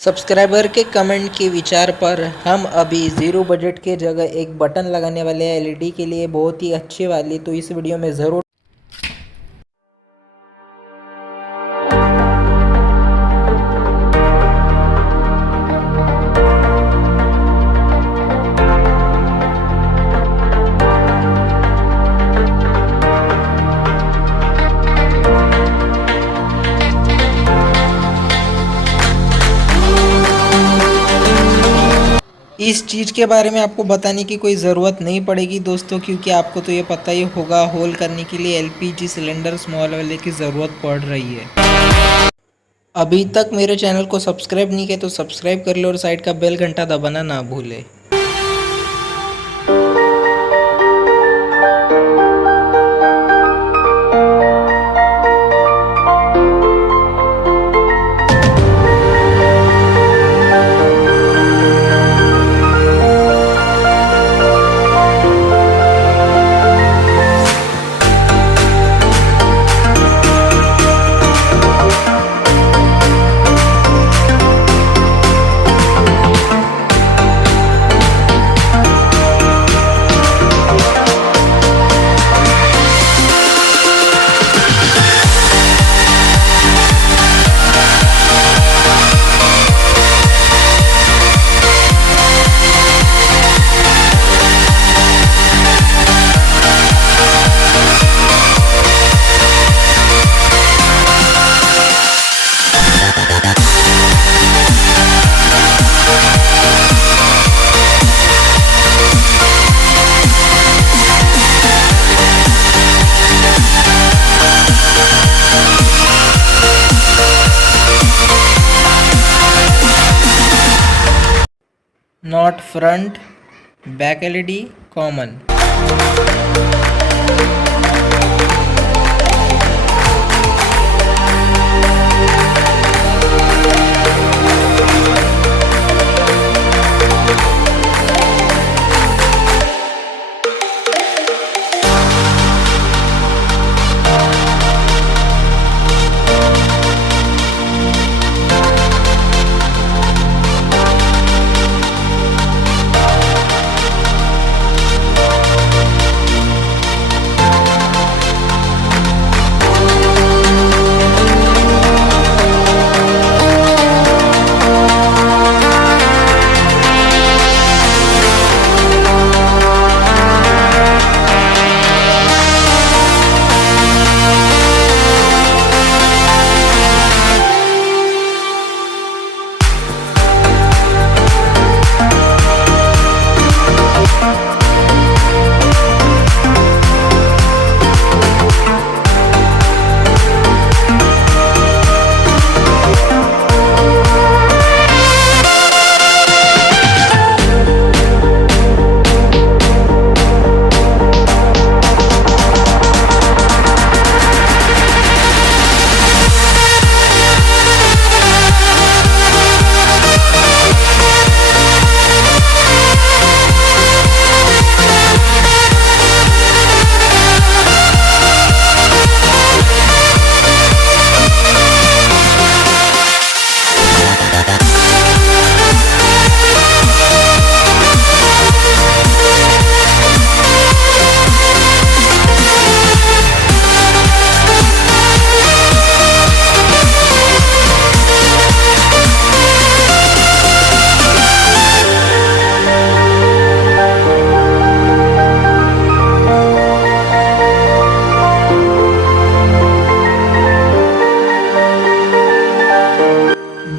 सब्सक्राइबर के कमेंट के विचार पर हम अभी ज़ीरो बजट के जगह एक बटन लगाने वाले हैं एलईडी के लिए, बहुत ही अच्छी वाली। तो इस वीडियो में ज़रूर इस चीज़ के बारे में आपको बताने की कोई ज़रूरत नहीं पड़ेगी दोस्तों, क्योंकि आपको तो ये पता ही होगा होल करने के लिए एलपीजी सिलेंडर स्मॉल वाले की ज़रूरत पड़ रही है। अभी तक मेरे चैनल को सब्सक्राइब नहीं किया तो सब्सक्राइब कर लो और साइड का बेल घंटा दबाना ना भूले। Not front, back LED, common.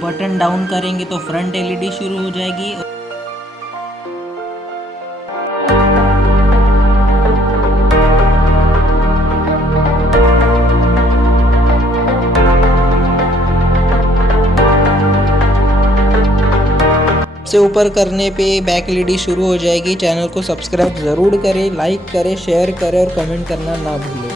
Button down करेंगे तो फ्रंट एलईडी शुरू हो जाएगी। से ऊपर करने पे बैक एलईडी शुरू हो जाएगी। चैनल को सब्सक्राइब ज़रूर करें, लाइक करें, शेयर करें और कमेंट करना ना भूलें।